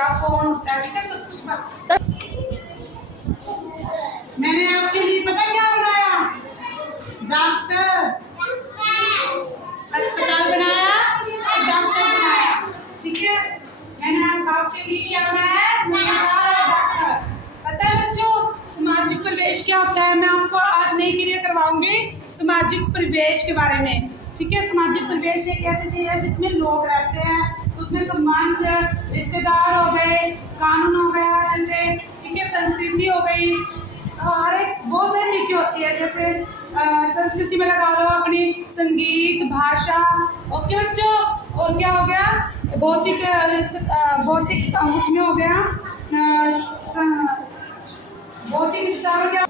क्या कौन होता है, ठीक है, सब कुछ बात। मैंने आपके लिए पता क्या बनाया, डॉक्टर, अस्पताल बनाया, डॉक्टर बनाया, ठीक है। मैंने आपके लिए क्या बनाया, डॉक्टर। पता है बच्चों सामाजिक परिवेश क्या होता है, मैं आपको आज नहीं क्लियर करवाऊंगी सामाजिक परिवेश के बारे में, ठीक है। सामाजिक परिवेश एक ऐसी चीज है जिसमें लोग रहते हैं, उसमें संबंध, रिश्तेदार हो गए, कानून हो गया जैसे, ठीक है, संस्कृति हो गई, हर एक बहुत सारी चीजें होती है। जैसे संस्कृति में लगा लो अपनी संगीत, भाषा, ओके बच्चों। और क्या हो गया, भौतिक, भौतिक उसमें हो गया भौतिक विस्तार हो गया।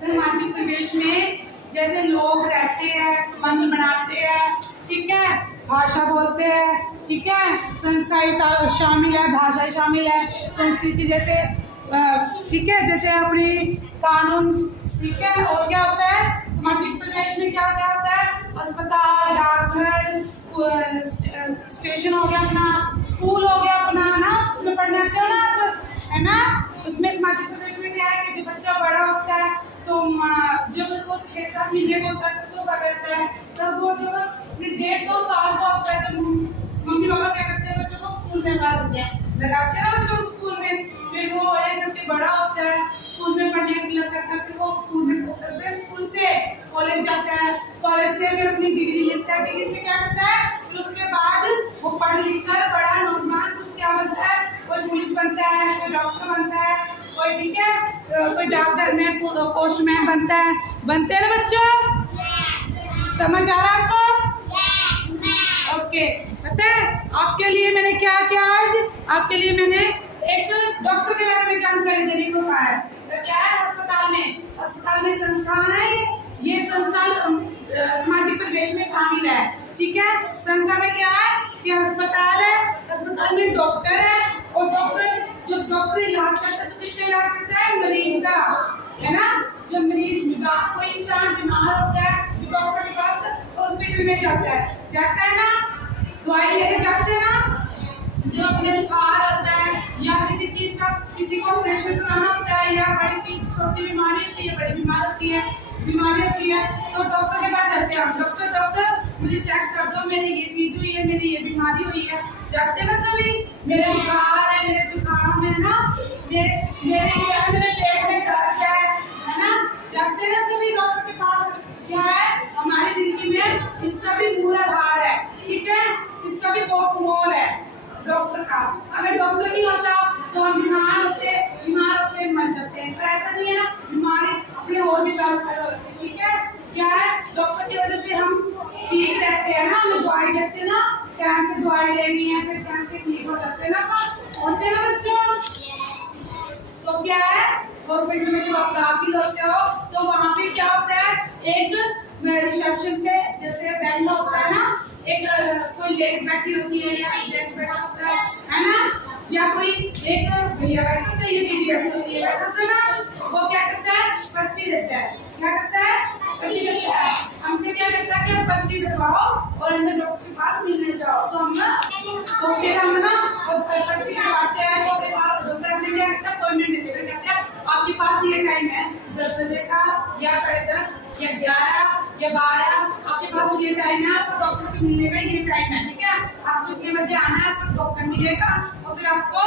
सामाजिक परिवेश में जैसे लोग रहते हैं, संबंध बनाते हैं, ठीक है, भाषा बोलते हैं, ठीक है, संस्कार शामिल है, भाषा शामिल है, संस्कृति जैसे, ठीक है, जैसे अपनी कानून, ठीक है। और क्या होता है सामाजिक परिवेश में, क्या क्या होता है, अस्पताल, डाकघर, स्टेशन हो गया अपना, स्कूल हो गया अपना, ना स्कूल में पढ़ने आते हो ना आप, है ना। उसमें सामाजिक परिवेश में क्या है कि जो बच्चा बड़ा होता है तो जब वो 6-7 महीने का होता है तो क्या करता है, तब वो जब 1.5-2 साल का होता है तो मम्मी पापा क्या करते हैं, बच्चों को स्कूल में लगाते हैं ना बच्चों को स्कूल में। फिर वो एक घंटे बड़ा होता है, स्कूल में पढ़ने के लिए जाता है, फिर वो स्कूल से कॉलेज जाता है, कॉलेज से फिर अपनी डिग्री लेता है, डिग्री से क्या करता है, फिर उसके बाद वो पढ़ लिख कर बड़ा नौजवान कुछ क्या बनता है, कोई पुलिस बनता है, कोई डॉक्टर बनता है, कोई, ठीक है, कोई डॉक्टर में पोस्टमैन बनता है, बनते हैं ना बच्चों, समझ आ रहा है आपको? ओके। पता है आपके लिए मैंने क्या किया, आज आपके लिए मैंने एक डॉक्टर के बारे में जानकारी देने को कहा है। तो क्या है, अस्पताल में संस्थान है, ये संस्थान सामाजिक परिवेश में शामिल है, ठीक है। संस्था में क्या है कि अस्पताल है, अस्पताल में डॉक्टर है, और जब डॉक्टर इलाज करता है तो किसका इलाज करता है, मरीज का, है ना। जब मरीज, कोई इंसान बीमार होता है तो डॉक्टर के पास हॉस्पिटल में जाता है ना, दवाई लेके जाते हैं ना। जो अपने बुखार होता है या किसी चीज का, किसी को ऑपरेशन कराना होता है, या बड़ी चीज, छोटी बीमारी होती है, बड़ी बीमारी होती है, तो डॉक्टर के पास जाते हैं हम, डॉक्टर मुझे चेक कर दो, मेरी ये चीज हुई है, मेरी ये बीमारी हुई है, जाते हैं ना सभी, मेरे बुखार है, मेरे जुकाम है ना, मेरे पेट में दर्द है ना, जाते हैं सभी डॉक्टर के पास। क्या है हमारी जिंदगी में इसका भी मूल आधार है, ठीक है, इसका भी बहुत मोल है डॉक्टर का। अगर डॉक्टर नहीं होता तो हम बीमार होते मर जाते हैं, पर ऐसा नहीं है ना, बीमारी अपने और भी पैदा होती है, ठीक है। क्या है, डॉक्टर की वजह से हम ठीक रहते हैं ना, हमें दवाई देते हैं ना, टाइम से दवाई लेनी है, फिर टाइम से ठीक हो जाते हैं ना, होते हैं ना बच्चों। तो क्या है, हॉस्पिटल में जब आप दाखिल होते हो तो वहाँ पे क्या होता है, एक रिसेप्शन पे जैसे बेड होता है ना, एक कोई लेडीज बैठी होती है या जेंट्स बैठा होता है ना, या कोई एक भैया बैठा होता है, ये दीदी बैठी होती है, बैठा होता है ना, वो क्या करता है, पर्ची देता है, क्या करता है, पर्ची देता है, हमसे क्या कहता है कि पर्ची कटवाओ और अंदर डॉक्टर के पास मिलने जाओ, तो हम ना, तो फिर हम ना पर्ची कटवाते हैं, तो अपने पास डॉक्टर हमें क्या कहता है, अपॉइंटमेंट देते हैं, कहते हैं आपके पास ये टाइम है 10 बजे का या 10:30 या 11 या 12, आपके पास ये टाइम है, आपको डॉक्टर से मिलने का ये टाइम है, ठीक है। आपको इतने बजे आना है, आपको डॉक्टर मिलेगा और फिर आपको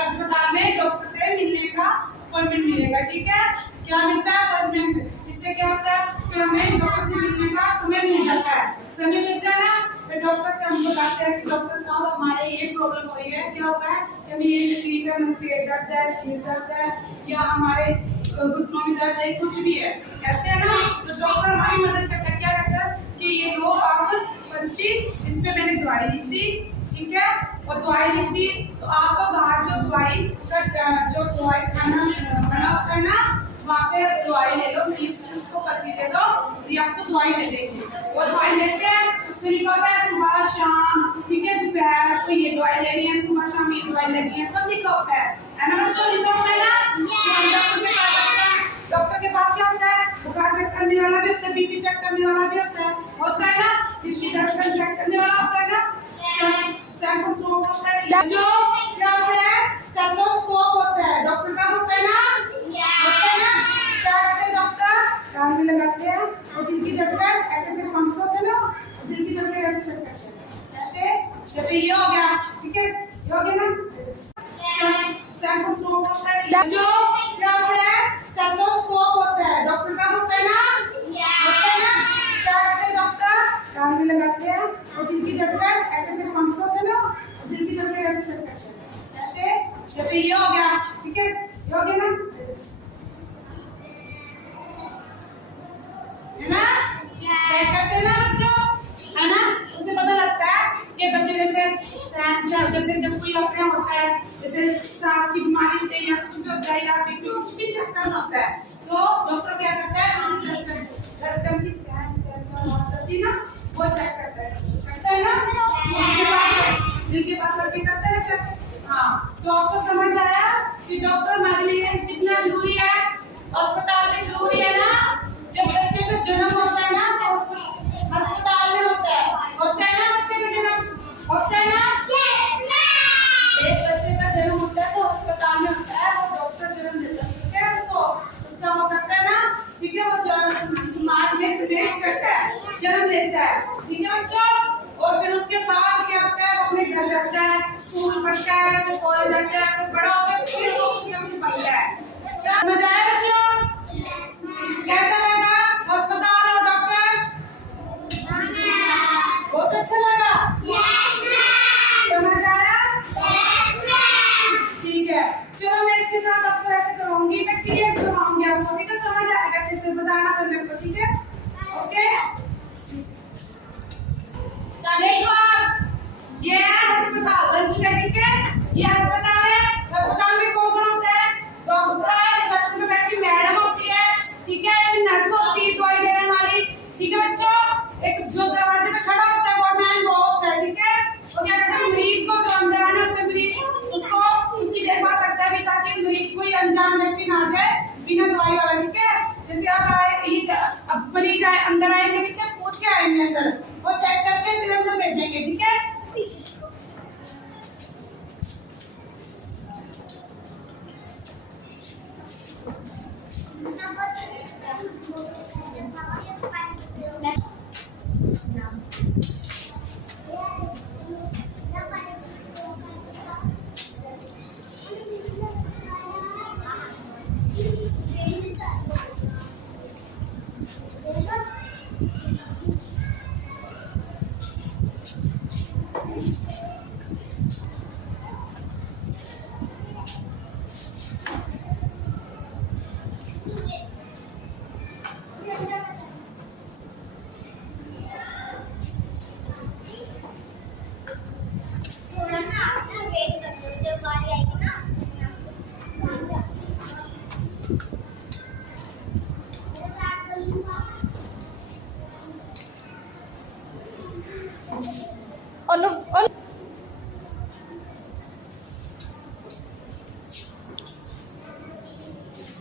अस्पताल में डॉक्टर से मिलने का अपॉइंटमेंट मिलेगा, ठीक है। क्या मिलता है, अपॉइंटमेंट। इससे क्या होता है कि हमें डॉक्टर से मिलने का समय मिल जाता है, समय मिलता है ना, फिर डॉक्टर से हम बताते हैं कि डॉक्टर साहब हमारे ये प्रॉब्लम हो रही है, क्या होता है, हमें ये तकलीफ है, पेट दर्द है, सिर दर्द है, या हमारे घुटनों में दर्द है, कुछ भी है, कहते हैं ना, तो डॉक्टर हमारी मदद करता है। क्या कहता है कि ये लो आप पर्ची, इस पे मैंने दवाई लिख दी, ठीक है, और दवाई लिख दी, तो आपको बाहर जो दवाई खाना बना होता है ना, वहाँ पे दवाई ले लो, प्लीज उसको पर्ची दे दो, ये आपको दवाई दे देंगे। वो दवाई लेते हैं, उसमें लिखा होता है सुबह शाम, ठीक है, दोपहर को ये दवाई लेनी है, सुबह शाम ये दवाई लेनी है, सब लिखा होता है ना बच्चों, लिखा होता है ना। डॉक्टर के पास क्या होता है, बुखार चेक करने वाला भी होता है, बीपी चेक करने वाला भी होता है ना, दिल की धड़कन चेक करने वाला होता है ना, जो जैसे ये हो गया, ठीक है, ये हो गया ना। स्टेथोस्कोप होता है, जो क्या होता है, स्टेथोस्कोप होता है, डॉक्टर का होता है ना, होता है ना। क्या करते हैं डॉक्टर, कान में लगाते हैं और दिल की धड़कन ऐसे ऐसे पंप्स होते हैं ना, दिल की धड़कन ऐसे चेक करते हैं, ऐसे जैसे ये हो गया, ठीक है, ये हो गया ना, है ना, चेक करते हैं ना बच्चों, है ना। उससे पता लगता है कि बच्चे जैसे जब कोई अपना होता है, जैसे सांस की बीमारी होती है या कुछ भी होता है या बीपी कुछ भी चेक करना होता है, तो डॉक्टर क्या करता है, धड़कन की होती है ना, वो चेक करता है ना, दिल के पास रख के करता है चेक। हाँ, तो आपको समझ आया कि डॉक्टर हमारे लिए कितना जरूरी है, अस्पताल भी जरूरी है ना। जब बच्चे का जन्म होता है ना तो अस्पताल में होता है ना, बच्चे का जन्म होता है ना, एक बच्चे का जन्म होता है तो अस्पताल में होता है, वो डॉक्टर जन्म देता है, ठीक है, उसका वो करता है ना, ठीक है, वो समाज में प्रवेश करता है, जन्म लेता है, ठीक है बच्चों। और फिर उसके बाद क्या होता है, वो अपने घर जाता है, स्कूल पढ़ता है, फिर कॉलेज जाता है, फिर बड़ा होकर फिर वो कुछ ना कुछ बनता है। अच्छा समझ आया बच्चों, कैसा लगा अस्पताल और डॉक्टर, बहुत अच्छा लगा, समझ आया, ठीक है। चलो मैं इसके साथ आपको ऐसे करूंगी, मैं क्लियर करवाऊंगी आपको, ठीक है, समझ आएगा, अच्छे से बताना करने को, ठीक है, ओके। ये अस्पताल बन चुका है, ठीक है, ये अस्पताल है, अस्पताल में कौन कौन होता है, डॉक्टर, रिसेप्शन पे बैठी मैडम होती है, ठीक है, एक नर्स होती है दवाई देने वाली, ठीक है बच्चों, एक जो दरवाजे पे खड़ा होता है गवर्नमेंट वो होता है, ठीक है, वो क्या करता है, मरीज को जो अंदर आने होते हैं मरीज उसको उसकी देखभाल करता है ताकि मरीज कोई अनजान व्यक्ति ना जाए बिना दवाई वाला, ठीक है। जैसे अब मरीज आए अंदर आएंगे, ठीक है, पूछ के आएंगे अंदर, वो चेक करके फिर अंदर भेजेंगे, ठीक है।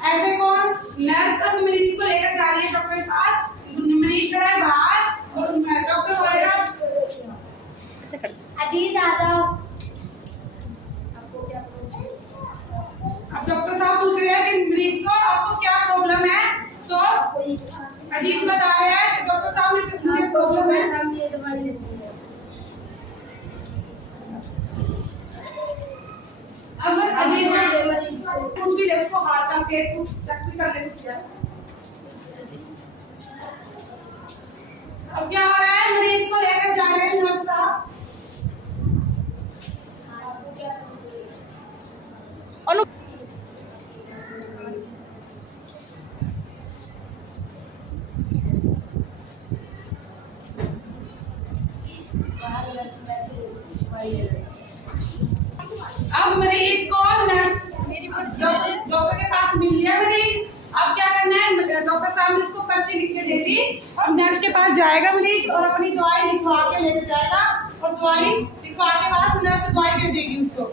ऐसे कौन नर्स अब मरीज को लेकर जा रही है डॉक्टर के पास, मरीज खड़ा है बाहर और डॉक्टर बोलेगा अजीज आ जाओ। अब डॉक्टर साहब पूछ रहे हैं कि मरीज को आपको क्या प्रॉब्लम है, तो अजीज बता रहे हैं कि डॉक्टर साहब मुझे प्रॉब्लम है, अगर अजीज कुछ भी ले उसको हाथ का पेट कुछ चेक भी कर ले कुछ यार। अब क्या हो रहा है, मरीज को लेकर जा रहे हैं नर्स साहब, अब मरीज को डॉक्टर के पास मिल लिया मरीज, अब क्या करना है, डॉक्टर साहब ने उसको पर्ची लिख के दे दी और नर्स के पास जाएगा मरीज और अपनी दवाई लिखवा के लेकर जाएगा और दवाई लिखवा के बाद नर्स दवाई दे देगी उसको।